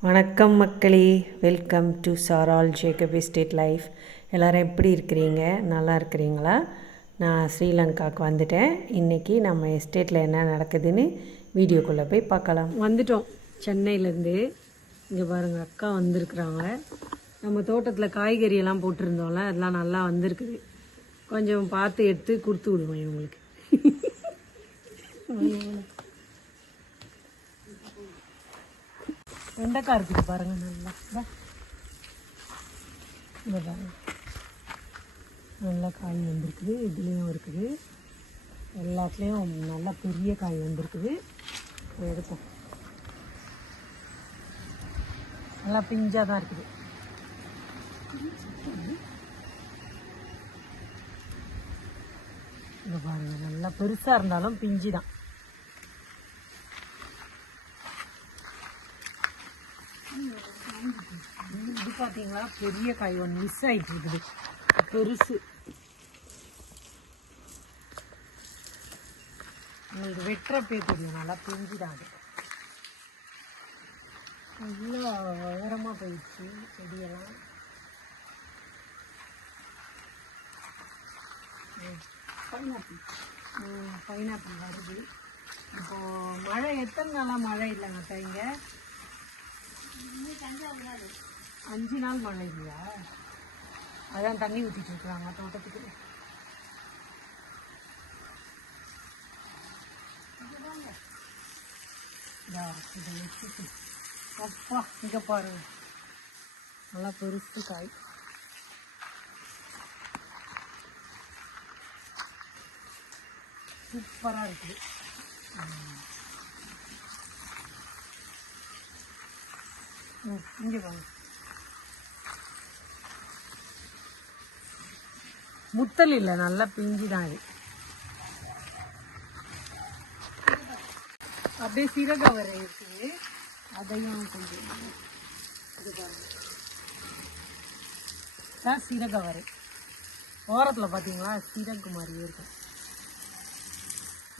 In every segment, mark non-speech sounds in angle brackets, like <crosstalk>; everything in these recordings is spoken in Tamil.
வணக்கம் மக்களே. Welcome to Saral Jacob estate life எல்லோரும் எப்படி இருக்கிறீங்க? நல்லா இருக்கிறீங்களா? நான் ஸ்ரீலங்காவுக்கு வந்துட்டேன். இன்றைக்கி நம்ம எஸ்டேட்டில் என்ன நடக்குதுன்னு வீடியோக்குள்ளே போய் பார்க்கலாம். வந்துட்டோம். சென்னையிலேருந்து. இங்கே பாருங்கள் அக்கா வந்திருக்குறாங்க. நம்ம தோட்டத்தில் காய்கறி எல்லாம் போட்டிருந்தோம்ல அதெல்லாம் நல்லா வந்திருக்குது. கொஞ்சம் பார்த்து எடுத்து கொடுத்து விடுவோம் இவங்களுக்கு. <laughs> வெண்டைக்காய் இருக்குது பாருங்க நல்லா. இதை பாருங்க. நல்ல காய் வந்திருக்குது இதுலேயும் இருக்குது. எல்லாத்துலேயும் நல்லா பெரிய காய் வந்திருக்குது. எடுப்போம். நல்லா பிஞ்சாக தான் இருக்குது. இதை பாருங்கள் நல்லா பெருசாக இருந்தாலும் பிஞ்சு தான் இது பெரிய காய் ஒன்று மிஸ் ஆயிட்டு இருக்குது பெருசு உங்களுக்கு வெட்டுறப்பே தெரியும் நல்லா பிஞ்சுதான் அது நல்லா உயரமாக போயிடுச்சு செடியெல்லாம் பைனாப்பிள் பைனாப்பிள் வருது இப்போ மழை எத்தனை நாளாக மழை இல்லைங்க அத்தை இங்கே அஞ்சு நாள் மழை இல்லையா? அதான் தண்ணி ஊற்றிட்டு இருக்கிறாங்க தோட்டத்துக்கு. இதை வச்சுட்டு. அப்பா இங்கே பாரு. நல்லா பெருசு காய். சூப்பராக இருக்குது ம். இங்கே வாங்க முத்தல் இல்லை நல்லா பிஞ்சு தான் இது. அப்படியே சீரகவரை இருக்குது. அதையும் கொஞ்சம் தான் சீரகவரை ஓரத்தில் பார்த்தீங்களா சீரகு மாதிரியே இருக்கும்.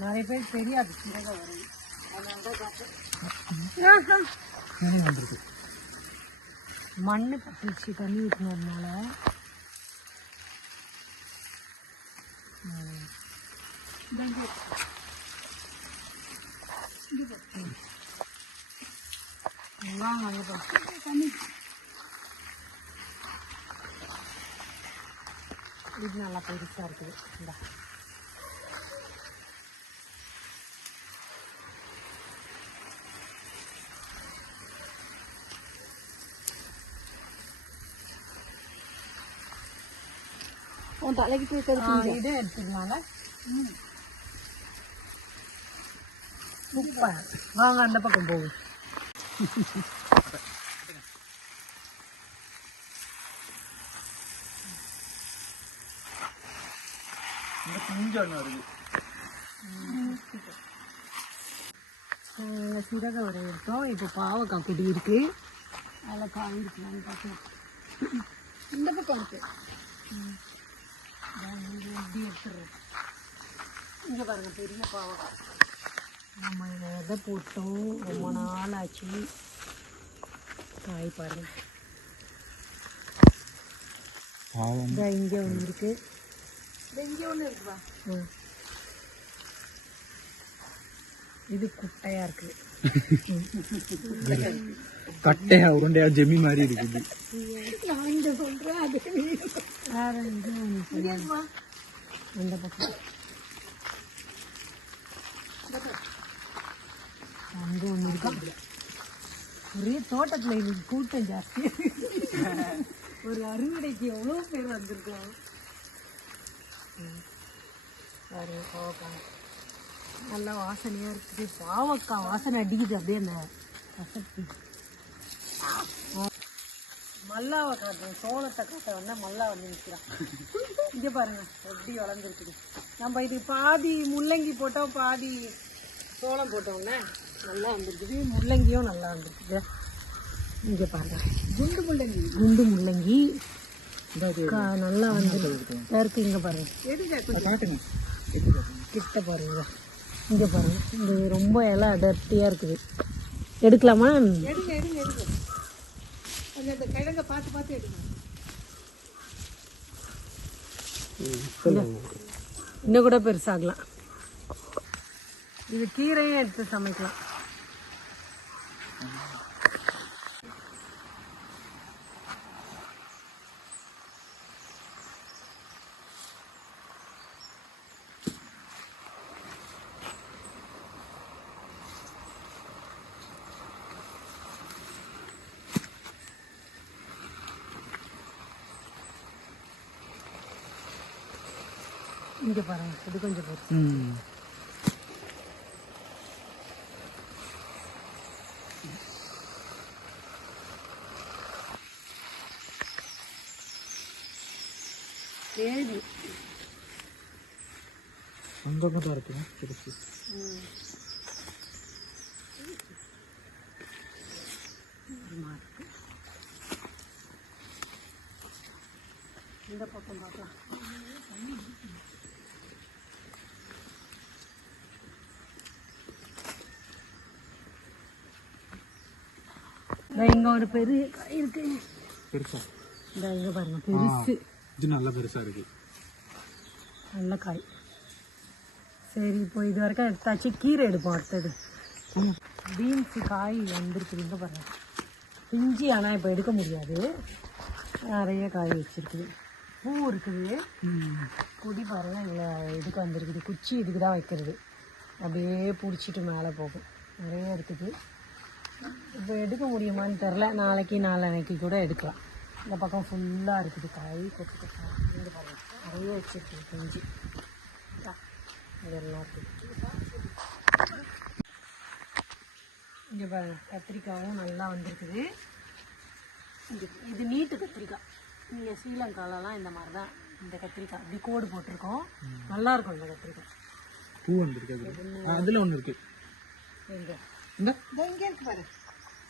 நிறைய பேர் தெரியாது பார்த்தேன் வந்திருக்கு. மண்ணு பட்டுச்சு தண்ணி ஊற்றினதுனால வாங்க அங்கே இது நல்லா பெருசாக இருக்குது. இந்தா. உன் தலைக்கு போய் ஆ, இதே எடுத்துக்கலாம்ல சூப்பர் வாங்க அந்த பக்கம் போகும் இந்த குஞ்சு ஒன்று வருது நாங்கள் சீரக வரை எடுத்தோம் இப்போ பாவக்காய் கொடி இருக்கு அதில் காய் இருக்கலான்னு பார்க்கலாம் இந்த பக்கம் இருக்கு எப்படி எடுத்துடுறேன் இங்கே பாருங்க பெரிய பாவக்காய் நம்ம இதை விதை போட்டோம்? ரொம்ப நாள் ஆச்சு காய் பாருங்க. பாவம். இதா இங்கே ஒன்று இருக்கு. இங்க ஒண்ணு இருக்குப்பா ம். இது குட்டையாக இருக்குது கட்டையா உருண்டையா ஜெமி மாதிரி இருக்குது. நான் இங்க சொல்றேன் அது வேற எங்கே ஒன்று சொல்லுங்க அந்த பக்கம். அங்கே ஒன்று இருக்கா? ஒரே தோட்டத்தில் இன்னைக்கு கூட்டம் ஜாஸ்தி. ஒரு அறுவடைக்கு எவ்வளோ பேர் வந்திருக்கோம். ம். பாருங்க பாவக்காய். நல்ல வாசனையாக இருக்குது. பாவக்காய் வாசனை அடிக்குது. அப்படியே அந்த கசப்பு மல்லாவை காட்டுறேன் சோளத்தை காட்ட வந்தா மல்லா வந்து நிற்கிறான் இங்கே பாருங்க எப்படி வளர்ந்துருக்குது. நம்ம இது பாதி முள்ளங்கி போட்டோம் பாதி சோளம் போட்டோம்ல நல்லா வந்திருக்குது. முள்ளங்கியும் நல்லா வந்திருக்குது. இங்கே பாருங்க. குண்டு முள்ளங்கி. குண்டு முள்ளங்கி. நல்லா வந்துருக்கு இருக்கு. இங்கே பாருங்க. காட்டுங்க கிட்ட. பாருங்க. இங்கே பாருங்க. இந்த ரொம்ப இலை அடர்த்தியாக இருக்குது. எடுக்கலாமா? எடுங்க எடுங்க எடுங்க. கொஞ்சம் இந்த கிழங்க பார்த்து பார்த்து எடுக்கணும் இன்னும் கூட பெருசாகலாம். இது கீரையும் எடுத்து சமைக்கலாம். இங்கே பாருங்க இது கொஞ்சம் பெருசு. ஏழு அந்த மட்டும் இருக்குங்க பெருசு. இந்த பக்கம் பார்க்கலாம். இங்க ஒரு பெரிய காய் இருக்கு. பெருசா? இந்த இங்க பாருங்க பெருசு. இது நல்லா பெருசா இருக்கு. நல்ல காய். சரி இப்போ இது வரைக்கும் எடுத்தாச்சு. கீரை எடுப்போம் அடுத்தது. பீன்ஸ் காய் வந்திருக்குது. இங்க பாருங்க. பிஞ்சி ஆனால் இப்போ எடுக்க முடியாது. நிறைய காய் வச்சிருக்குது. பூ இருக்குது. கொடி பாருங்க இங்கே இதுக்கு வந்திருக்குது? குச்சி இதுக்கு தான் வைக்கிறது. அப்படியே பிடிச்சிட்டு மேலே போகும். நிறைய இருக்குது. இப்போ எடுக்க முடியுமான்னு தெரில நாளைக்கு நாளன்னைக்கு கூட எடுக்கலாம். இந்த பக்கம் ஃபுல்லாக இருக்குது. காய் கொத்து கொத்தா. இங்கே நிறைய வச்சிருக்கு பிஞ்சு இதா, இதெல்லாம் இருக்குது இங்கே பாருங்க. கத்திரிக்காயும் நல்லா வந்திருக்குது. இது இது நீட்டு கத்திரிக்காய். இங்கே ஸ்ரீலங்காலலாம் இந்த மாதிரி தான் இந்த கத்திரிக்காய். இப்படி கோடு போட்டிருக்கோம். நல்லா இருக்கும் இந்த கத்திரிக்காய். பூ வந்திருக்கு அதுல. ஆ, அதுல ஒண்ணு இருக்கு. எங்க இந்த இங்கே இருக்கு பாரு.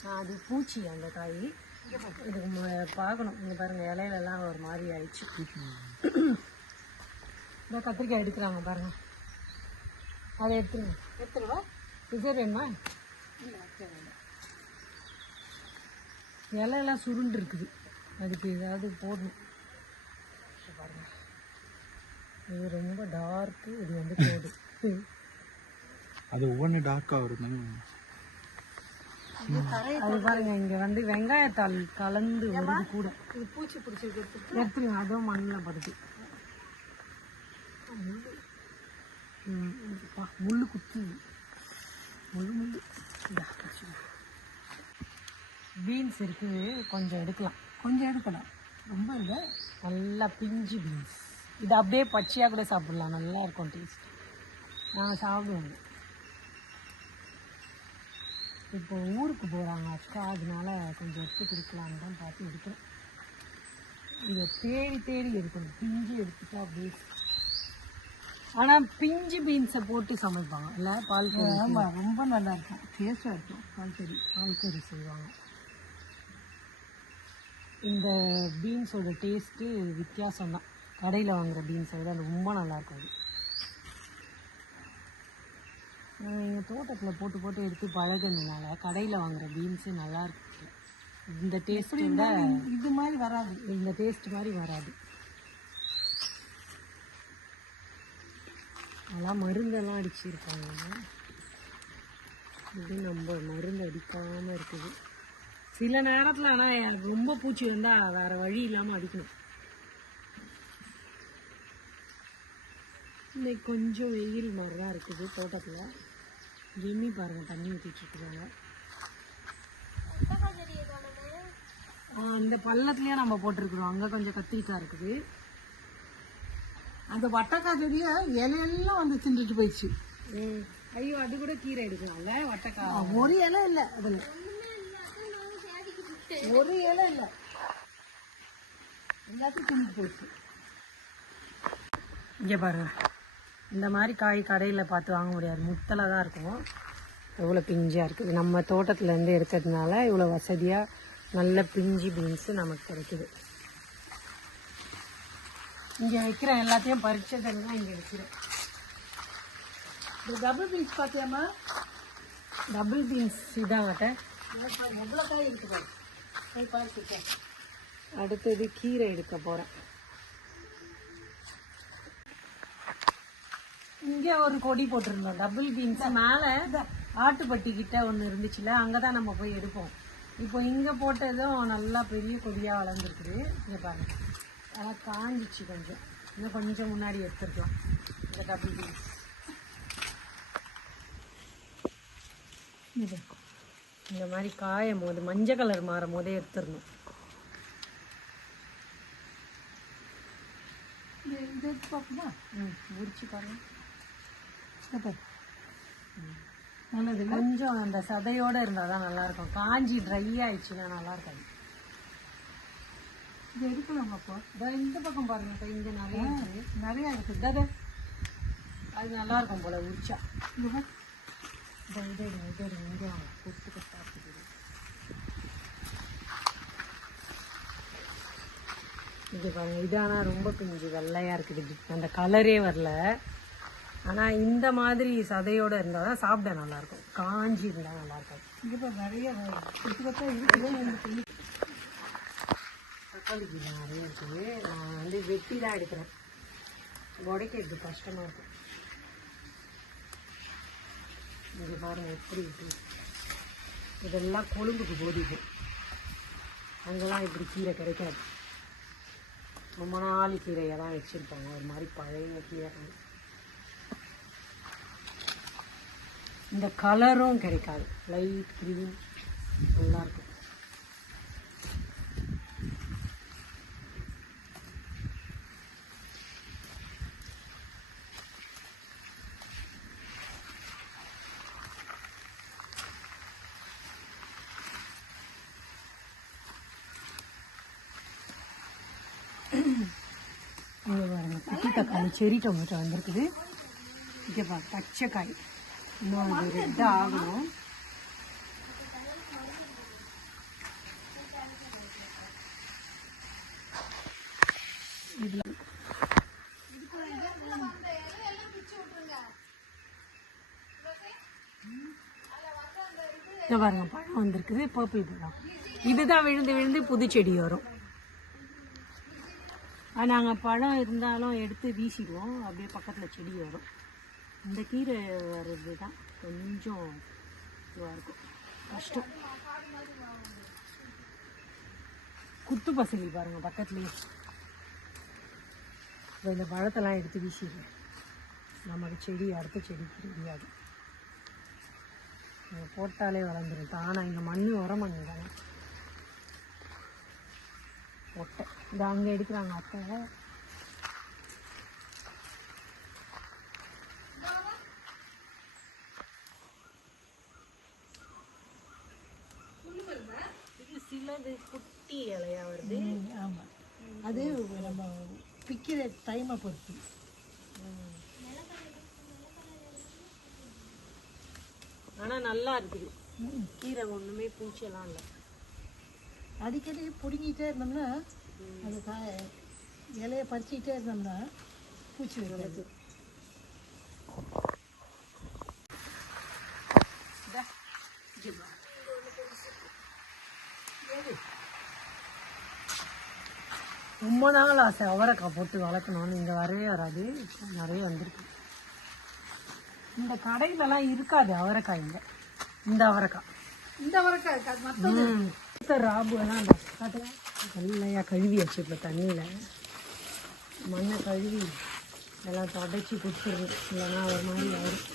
ஆ, அது பூச்சி அந்த காய் இதுக்கு பார்க்கணும். இங்கே பாருங்க இலையிலலாம் ஒரு மாதிரி ஆயிடுச்சு. இந்த கத்திரிக்காய் எடுக்கிறாங்க பாருங்க. அதை எடுத்துருங்க. எடுத்துருவா? சிசர் வேணுமா? இலையெல்லாம் சுருண்டு இருக்குது அதுக்கு ஏதாவது போடணும். பாருங்க. இது ரொம்ப டார்க்கு இது வந்து கோடு அது ஒவ்வொன்று டார்க்காக வரும் அது பாருங்க இங்க வந்து வெங்காயத்தாள் கலந்து வருது கூட. இது பூச்சி பிடிச்சிருக்கு எடுத்துருங்க அதுவும் மண்ணில் படுது முள்ளு குத்தி. முள்ளு முள்ளு. பீன்ஸ் இருக்குது கொஞ்சம் எடுக்கலாம். கொஞ்சம் எடுக்கலாம். ரொம்ப இல்லை நல்லா பிஞ்சு பீன்ஸ் இது அப்படியே பச்சையாக கூட சாப்பிடலாம். நல்லா இருக்கும் டேஸ்ட் நாங்கள் சாப்பிடுவோம் இப்போ ஊருக்கு போகிறாங்க அக்கா அதனால கொஞ்சம் எடுத்து கொடுக்கலான்னு தான் பார்த்து எடுக்கிறேன் இதை தேடி தேடி எடுக்கணும். பிஞ்சு எடுத்துட்டா அப்படியே. ஆனால் பிஞ்சு பீன்ஸை போட்டு சமைப்பாங்க. இல்லை பால் கறி ஆமாம் ரொம்ப நல்லா இருக்கும். டேஸ்ட்டாக இருக்கும் பால் கறி. பால் கறி செய்வாங்க. இந்த பீன்ஸோட டேஸ்ட்டு வித்தியாசம் தான் கடையில் வாங்குற பீன்ஸை விட ரொம்ப நல்லாயிருக்கும் அது. எங்கள் தோட்டத்தில் போட்டு போட்டு எடுத்து பழகுனதுனால கடையில் வாங்குற பீன்ஸு நல்லா இருக்கு. இந்த டேஸ்ட்டை விட இது மாதிரி வராது. இந்த டேஸ்ட் மாதிரி வராது. அதெல்லாம் மருந்தெல்லாம் அடிச்சிருக்காங்க. இது நம்ம மருந்து அடிக்காமல் இருக்குது. சில நேரத்தில் ஆனால் எனக்கு ரொம்ப பூச்சி வந்தால் வேறு வழி இல்லாமல் அடிக்கணும். இன்னைக்கு கொஞ்சம் வெயில் மாதிரி தான் இருக்குது தோட்டத்தில். ஜெம்மி பாருங்கள் தண்ணி ஊற்றிட்டு இருக்குறாங்க ஆ, இந்த பள்ளத்துலயே நம்ம போட்டிருக்கிறோம். அங்கே கொஞ்சம் கத்திரிக்காய் இருக்குது. அந்த வட்டக்காய் செடியை இலையெல்லாம் வந்து தின்றுட்டு போயிடுச்சு. ஐயோ அது கூட கீரை எடுக்கலாம்ல வட்டக்காய். ஒரு இலை இல்லை அதில். ஒரு இலை இல்லை. எல்லாத்தையும் தின்னுட்டு போயிடுச்சு. இங்கே பாருங்க. இந்த மாதிரி காய் கடையில் பார்த்து வாங்க முடியாது. முத்தலை தான் இருக்கும். எவ்வளோ பிஞ்சாக இருக்குது. நம்ம தோட்டத்துலேருந்து இருக்கிறதுனால இவ்வளோ வசதியாக நல்ல பிஞ்சு பீன்ஸு நமக்கு கிடைக்குது. இங்கே வைக்கிற எல்லாத்தையும் பறிச்சதெல்லாம் இங்கே வைக்கிறேன் இந்த டபுள் பீன்ஸ் பார்த்தியாமா டபுள் பீன்ஸ் இதாங்கட்ட எவ்வளோ காய் இருக்குது பாரு. அடுத்தது கீரை எடுக்க போகிறேன் இங்கே ஒரு கொடி போட்டிருந்தோம். டபுள் பீன்ஸ் மேலே ஆட்டுப்பட்டி கிட்ட ஒன்று இருந்துச்சுல அங்கே தான் நம்ம போய் எடுப்போம். இப்போ இங்கே போட்டதும் நல்லா பெரிய கொடியாக வளர்ந்துருக்குது. இங்கே பாருங்க. ஆனால் காஞ்சிச்சு கொஞ்சம். இன்னும் கொஞ்சம் முன்னாடி எடுத்துருக்கலாம். இந்த டபுள் பீன்ஸ் இந்த மாதிரி காயும் போது மஞ்சள் கலர் மாறும் போதே எடுத்துடணும். இது ம் முடிச்சு பாருங்க. நல்லது கொஞ்சம் அந்த சதையோட இருந்தால் தான் நல்லா இருக்கும் காஞ்சி ட்ரை ஆயிடுச்சுன்னா நல்லா இருக்காது இது எடுக்கலாம் அப்போ? இதோ இந்த பக்கம் பாருங்க இப்போ இங்கே நிறைய இருக்குது நிறையா இருக்குது இதோ. அது நல்லா இருக்கும் போல உரிச்சா. பாரு. இதோ இதை எடுங்க இதை எடுங்க இங்கே வாங்க. கொத்தா இருக்குது இது பாருங்க இது ஆனால் ரொம்ப பிஞ்சு வெள்ளையா இருக்குது. அந்த கலரே வரல. ஆனால் இந்த மாதிரி சதையோடு இருந்தால் தான் சாப்பிட நல்லா இருக்கும் காஞ்சி இருந்தால் நல்லா இருக்கும் இங்கே நிறைய கொத்து இருக்குது தக்காளி கீரை நிறைய இருக்குது நான் வந்து வெட்டி தான் எடுக்கிறேன். உடைக்கிறது கஷ்டமாக இருக்கும் இங்கே பாருங்க எப்படி இருக்கு. இதெல்லாம் கொழும்புக்கு போதிது அங்கெல்லாம் இப்படி கீரை கிடைக்காது. ரொம்ப நாள் கீரையை தான் வச்சுருப்பாங்க. ஒரு மாதிரி பழைய கீரை மாதிரி. இந்த கலரும் கிடைக்காது. லைட் க்ரீன் நல்லா இருக்கும். இங்கே பாருங்கள் குட்டி தக்காளி செரி டொமேட்டோ வந்திருக்குது. இங்கே பா பச்சை காய் இன்னும் அது ரெட் ஆகணும் இதில் பாருங்க பழம் வந்திருக்குது பர்பிள் பழம் இதுதான் விழுந்து விழுந்து புது செடி வரும் நாங்கள் பழம் இருந்தாலும் எடுத்து வீசிடுவோம் அப்படியே பக்கத்தில் செடி வரும் இந்த கீரை வர்றது தான். கொஞ்சம் இதுவாக இருக்கும். கஷ்டம். குத்து பசங்க பாருங்கள் பக்கத்துலேயே. இப்போ இந்த பழத்தெல்லாம் எடுத்து வீசிடுறேன் நமக்கு செடி அடுத்த செடிக்கு தெரியாது. இதை போட்டாலே வளர்ந்துடும் தானா இங்கே மண் உரம் மண் தானே. ஒட்டை. இந்த அங்கே எடுக்கிறாங்க அப்போ சிலது குட்டி இலையா வருது? ஆமாம் அது நம்ம பிக்கிற டைமை பொறுத்து. ஆனால் நல்லா இருக்குது. கீரை ஒன்றுமே பூச்சியெல்லாம் இல்லை. அடிக்கடி பிடுங்கிட்டே இருந்தோம்னா அது கா இலையை பறிச்சுக்கிட்டே இருந்தோம்னா பூச்சி வைக்காது ரொம்ப நாள் ஆசை. அவரைக்காய் போட்டு வளர்க்கணும்னு. இங்கே வரவே வராது. நிறைய வந்திருக்கு. இந்த கடையிலலாம் இருக்காது அவரைக்காய் இங்கே. இந்த அவரைக்காய். இந்த வரக்காய் மற்ற ம். இந்த ராபு எல்லாம் காட்டுங்க வெள்ளையா கழுவி வச்சு இப்போ தண்ணியில். மண்ணை கழுவி எல்லாம் தொடச்சி கொடுத்துருது இல்லைன்னா ஒரு மாதிரி ஆயிடும்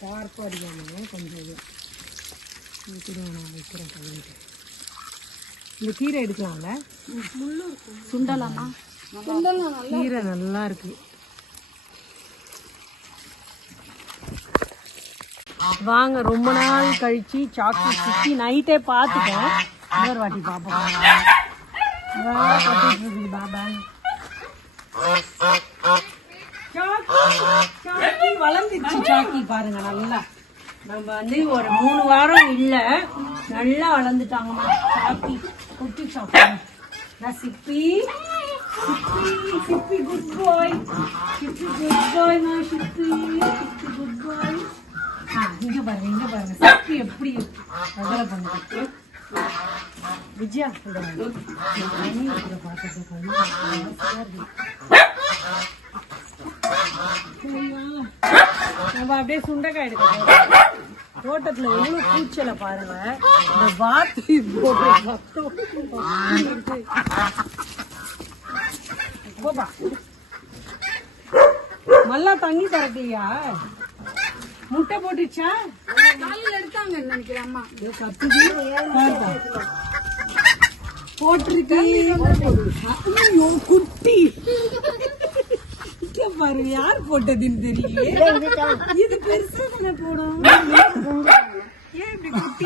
பார்ப்பு அடிக்காமல் கொஞ்சம் இது. வைக்கிறேன் கழுவிட்டு. இந்த கீரை எடுக்கலாம்ல? சுண்டலாமா? கீரை நல்லா இருக்கு. வாங்க ரொம்ப நாள் கழிச்சு சாக்லேட் சுத்தி நைட்டே பார்த்துட்டேன் இன்னொரு வாட்டி பார்ப்போம். பாபா. சாக்கி, சாக்கி வளர்ந்துருச்சு பாருங்க நல்லா. நம்ம வந்து ஒரு மூணு வாரம் இல்லை நல்லா வளர்ந்துட்டாங்கம்மா. சாக்கி குட்டி சாக்கி நான் சிப்பி சிப்பி சிப்பி குட் பாய் சிப்பி குட் பாய் நான் ஷிப்பி சிப்பி குட் பாய் ஆ இங்க பாருங்க இங்க பாருங்க. ஷிப்பி எப்படி அகல பண்ணுது? விஜயா இந்த பார்த்துட்டு நம்ம அப்படியே சுண்டைக்காய் எடுக்க போறோம். தோட்டத்துல எவ்வளவு பூச்சலை பாருங்க. இந்த வாத்து. போப்பா. மல்லா தண்ணி தரட்டியா? முட்டை போட்டுச்சா காலையில எடுத்தாங்க நினைக்கிறேன் அம்மா. பாருப்பா. போட்டிருக்கு. குட்டி. பாரு யார் போட்டதுன்னு தெரியல இது பெருசா தானே போடும்? ஏன் இப்படி குட்டி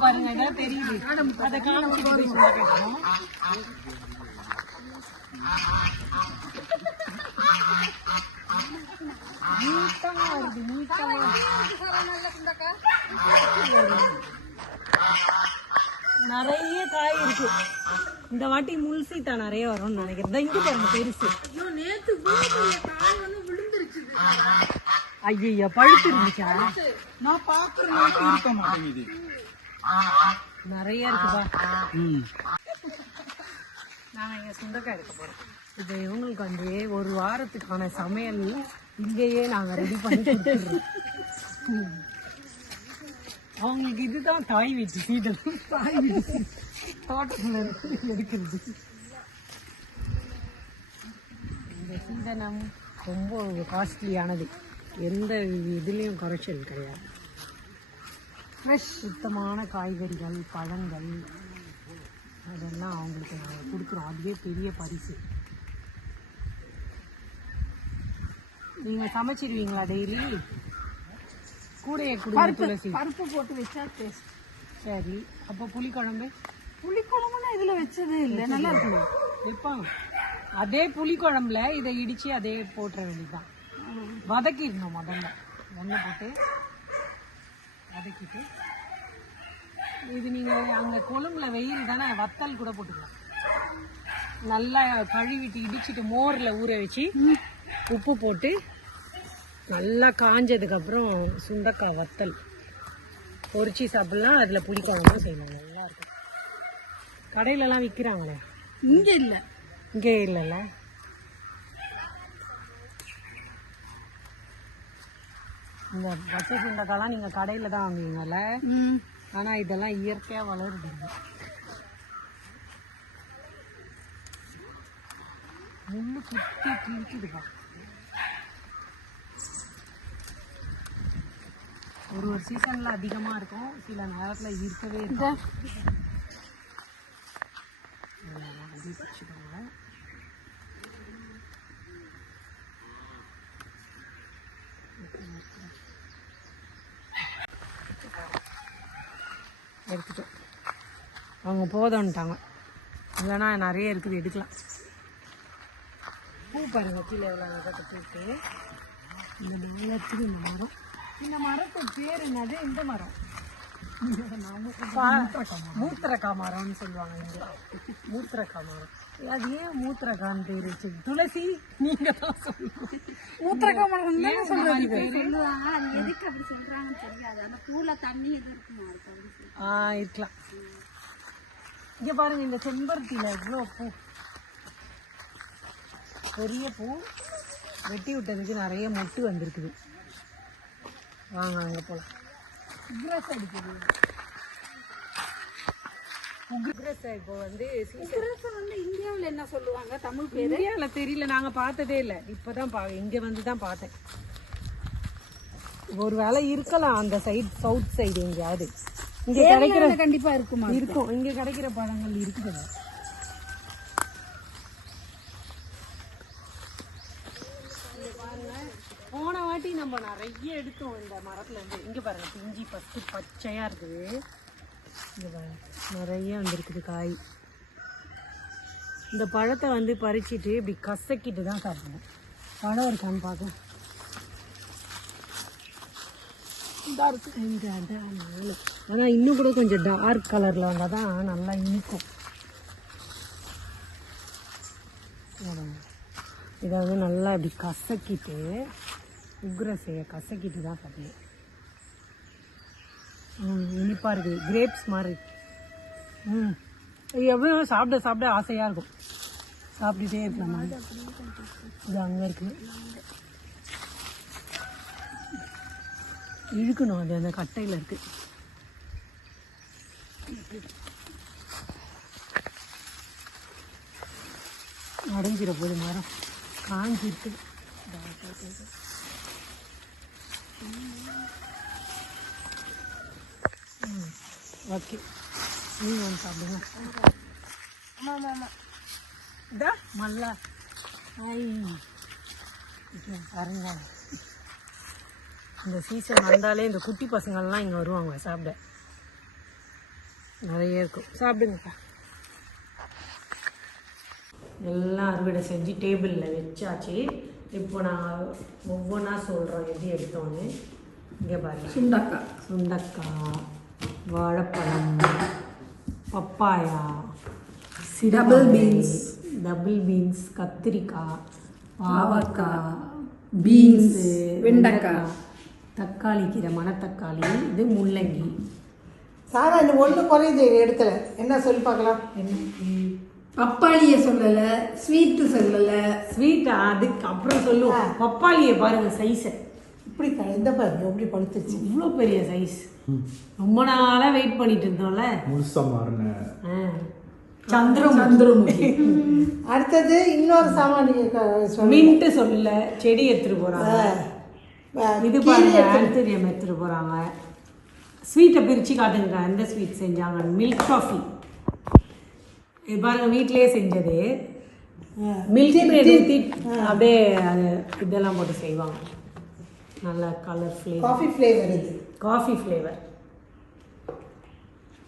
பாருங்க தெரியுது. அதை காமிச்சிட்டு போய் சொல்ல நீட்டமா வருது நீட்டமா நிறைய காய் இருக்கு. இந்த வாட்டி முல்சீட்டா நிறைய வரும்னு நினைக்கிறேன். இதோ இங்க பாருங்க பெருசு. நேத்து காய் வந்து விழுந்துருச்சு. ஐயா பழுத்து இருந்துச்சா நான் பாக்குறேன் இருக்க மாட்டேங்குது. நிறைய இருக்குப்பா நாங்க இங்க சுண்டக்காய் எடுக்க போறோம். இப்போ இவங்களுக்கு வந்து ஒரு வாரத்துக்கான சமையல் இங்கேயே நாங்கள் ரெடி பண்ணி அவங்களுக்கு இதுதான் தாய் வீட்டு சீதல் தாய் வீட்டு தோட்டத்தில் இருந்து எடுக்கிறது. இந்த சீதனம் ரொம்ப காஸ்ட்லியானது எந்த இதுலேயும் குறைச்சல் கிடையாது. ஃப்ரெஷ் சுத்தமான காய்கறிகள் பழங்கள் அதெல்லாம் அவங்களுக்கு நாங்கள் கொடுக்குறோம். அதுவே பெரிய பரிசு. நீங்கள் சமைச்சிருவீங்களா டெய்லி கூடையை கொடுங்க துளசி. பருப்பு போட்டு வச்சா டேஸ்ட் சரி அப்போ புளிக்குழம்பு? புளிக்குழம்புனா இதுல வச்சதே இல்ல. நல்லா இருக்கு வைப்பாங்க அதே புளிக்குழம்புல இதை இடிச்சு அதே போட்டுற வேண்டியதுதான். வதக்கிடணும் முதல்ல. எண்ணெய் போட்டு வதக்கிட்டு இது நீங்க அங்க கொழும்புல வெயில் தானே வத்தல் கூட போட்டுக்கலாம். நல்லா கழுவிட்டு இடிச்சிட்டு மோர்ல ஊற வச்சு உப்பு போட்டு நல்லா காஞ்சதுக்கு அப்புறம் சுண்டக்காய் வத்தல். பொரிச்சு சாப்பிடலாம் அதுல புளிக்குழம்பும் செய்யலாம். நல்லா இருக்கும். கடையிலலாம் விற்கிறாங்களே இங்க இல்ல. இங்கே இல்லைல்ல? இந்த பச்சை சுண்டக்காலாம் நீங்கள் கடையில் தான் வாங்குவீங்கல்ல? ஆனால் இதெல்லாம் இயற்கையாக வளருது. முள்ளு குத்தி கிழிக்குதுப்பா. ஒரு ஒரு சீசன்ல அதிகமா இருக்கும். சில நேரத்துல இருக்கவே இருக்கும். எடுத்துட்டோம். அவங்க போதும்ட்டாங்க. இல்லைன்னா நிறைய இருக்குது எடுக்கலாம். பூ பாருங்க கீழே எவ்வளோ பூக்கு இந்த மரத்துக்கு இந்த மரம் இந்த மரத்து பேர் என்னது? இந்த மரம். மூத்திரக்கா மரம்னு சொல்லுவாங்க இங்க. மூத்திரக்கா மரம் அது ஏன் மூத்திரக்கான்னு பேர் வச்சு? துளசி நீங்க தான் சொல்லுங்க மூத்திரக்கா மரம் மாதிரி பேரு? சொல்லுவாங்க அது எதுக்கு அப்படி சொல்றாங்கன்னு தெரியாது. அந்த பூல தண்ணி எது இருக்குமா. ஆ இருக்கலாம். இங்க பாருங்க இந்த செம்பருத்தியில எவ்வளோ பூ. பெரிய பூ. வெட்டி விட்டதுக்கு நிறைய மொட்டு வந்திருக்குது. வாங்க அங்க போலாம். உக்ரஸ் அடிக்குது. இப்போ வந்து உக்கிரசை வந்து இந்தியாவுல என்ன சொல்லுவாங்க? தமிழ் பேர்? இந்தியாவில் தெரியல நாங்க பார்த்ததே இல்லை. இப்பதான் பா இங்க வந்து தான் பார்த்தேன். ஒரு வேளை இருக்கலாம் அந்த சைடு சவுத் சைடு எங்கேயாவது. இங்க கிடைக்கிற கேரளால கண்டிப்பா இருக்குமா? இருக்கும். இங்க கிடைக்கிற பழங்கள் இருக்குது போன வாட்டி நம்ம நிறைய எடுத்தோம் இந்த மரத்துல இருந்து. இங்க பாருங்க பிஞ்சி பத்து பச்சையா இருக்குது. இங்க பாருங்க நிறைய வந்திருக்குது காய். இந்த பழத்தை வந்து பறிச்சுட்டு இப்படி கசக்கிட்டு தான் சாப்பிடணும் பழம் இருக்கான்னு பார்க்க அதான் ஆனால் இன்னும் கூட கொஞ்சம் டார்க் கலரில் வந்தால் தான் நல்லா இனிக்கும். இதை வந்து நல்லா இப்படி கசக்கிட்டு உக்ரசையை கசக்கிட்டு தான் சாப்பிடணும் ம் இனிப்பாக இருக்குது கிரேப்ஸ் மாதிரி. ம். எவ்வளோ சாப்பிட சாப்பிட ஆசையாக இருக்கும். சாப்பிட்டுட்டே இருக்கலாம் இது அங்கே இருக்குது இழுக்கணும். அது அந்த கட்டையில் இருக்குது அடைஞ்சிட போது மரம். காஞ்சிருக்கு. ஓகே. நீங்கள் வந்து சாப்பிடுங்க. இதா? மல்லா. ஐ. இது பாருங்க. இந்த சீசன் வந்தாலே இந்த குட்டி பசங்கள்லாம் இங்கே வருவாங்க சாப்பிட. நிறைய இருக்கும். சாப்பிடுங்கப்பா. எல்லாம் அறுவடை செஞ்சு டேபிளில் வச்சாச்சு. இப்போ நான் ஒவ்வொன்றா சொல்கிறோம் எது எடுத்தோன்னு. இங்கே பாருங்க சுண்டக்காய். சுண்டக்காய் வாழைப்பழம் papaya Double beans. Double beans கத்திரிக்காய் பாவக்காய் beans, பீன்ஸு, வெண்டைக்காய். தக்காளி கீரை மணத்தக்காளி இது முள்ளங்கி. சாரா இந்த ஒன்று குறையுது எடுக்கல என்ன சொல்லி பார்க்கலாம்? பப்பாளிய சொல்லல ஸ்வீட்டு சொல்லல. ஸ்வீட் அதுக்கு அப்புறம் சொல்லுவோம் பப்பாளியை பாருங்க சைஸை இப்படி க- இந்த பாருங்க எப்படி படுத்துருச்சு இவ்வளோ பெரிய சைஸ் ரொம்ப நாளாக வெயிட் பண்ணிட்டு இருந்தோம்ல. முழுசா மாறின. ஆ. சந்திரம் சந்திரமுகி. <laughs> அடுத்தது இன்னொரு சாமான் நீங்க க- சொல்லு. மின்ட்டு சொல்லல. செடி எடுத்துட்டு போறாங்க. இது பாருங்க எடுத்துட்டு போறாங்க. ஸ்வீட்டை பிரிச்சு காட்டுங்க. எந்த ஸ்வீட் செஞ்சாங்க. மில்க் காஃபி இது பாருங்க வீட்லயே செஞ்சது. மில்க் மேட் ஊற்றி அப்படியே அது இதெல்லாம் போட்டு செய்வாங்க. நல்ல கலர் ஃப்ளேவர் காஃபி ஃப்ளேவர் இது. காஃபி ஃப்ளேவர்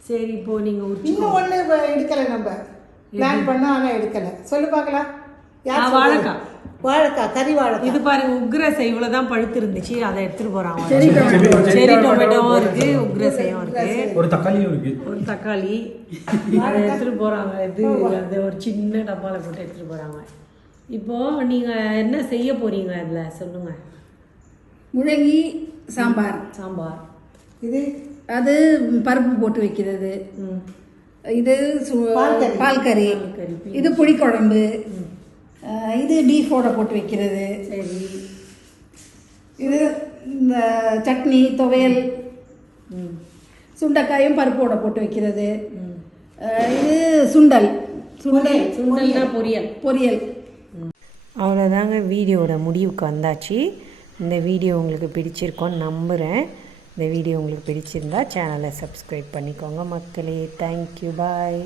சரி இப்போ நீங்க உச்சி இன்னும் ஒன்று எடுக்கல நம்ம. பிளான் பண்ணோம் ஆனால் எடுக்கல. சொல்லு பார்க்கலாம்? வாழைக்காய். வாழைக்காய் கறி வாழைக்காய் இது பாருங்க உக்ரசை இவ்வளவுதான் பழுத்து இருந்துச்சு அதை எடுத்துட்டு போறாங்க. செரி டொமேட்டோவும் இருக்கு உக்ரசையும் இருக்கு. ஒரு தக்காளியும் இருக்கு. ஒரு தக்காளி. அதை எடுத்துட்டு போறாங்க இது அது ஒரு சின்ன டப்பால போட்டு எடுத்துட்டு போறாங்க இப்போ நீங்க என்ன செய்ய போறீங்க அதுல? சொல்லுங்க. முழங்கி சாம்பார். சாம்பார். இது அது பருப்பு போட்டு வைக்கிறது. ம். இது. பால்கறி கறி. இது புளிக்குழம்பு. இது டீஃபோட போட்டு வைக்கிறது. சரி. இது இந்த சட்னி துவையல் ம். சுண்டைக்காயும் பருப்போட போட்டு வைக்கிறது. இது சுண்டல். சுண்டல் சுண்டல்னா பொரியல். பொரியல். அவ்வளோதாங்க வீடியோவோட முடிவுக்கு வந்தாச்சு. இந்த வீடியோ உங்களுக்கு பிடிச்சிருக்கோன்னு நம்புகிறேன் இந்த வீடியோ உங்களுக்கு பிடிச்சிருந்தா சேனலை சப்ஸ்கிரைப் பண்ணிக்கோங்க மக்களே. Thank you bye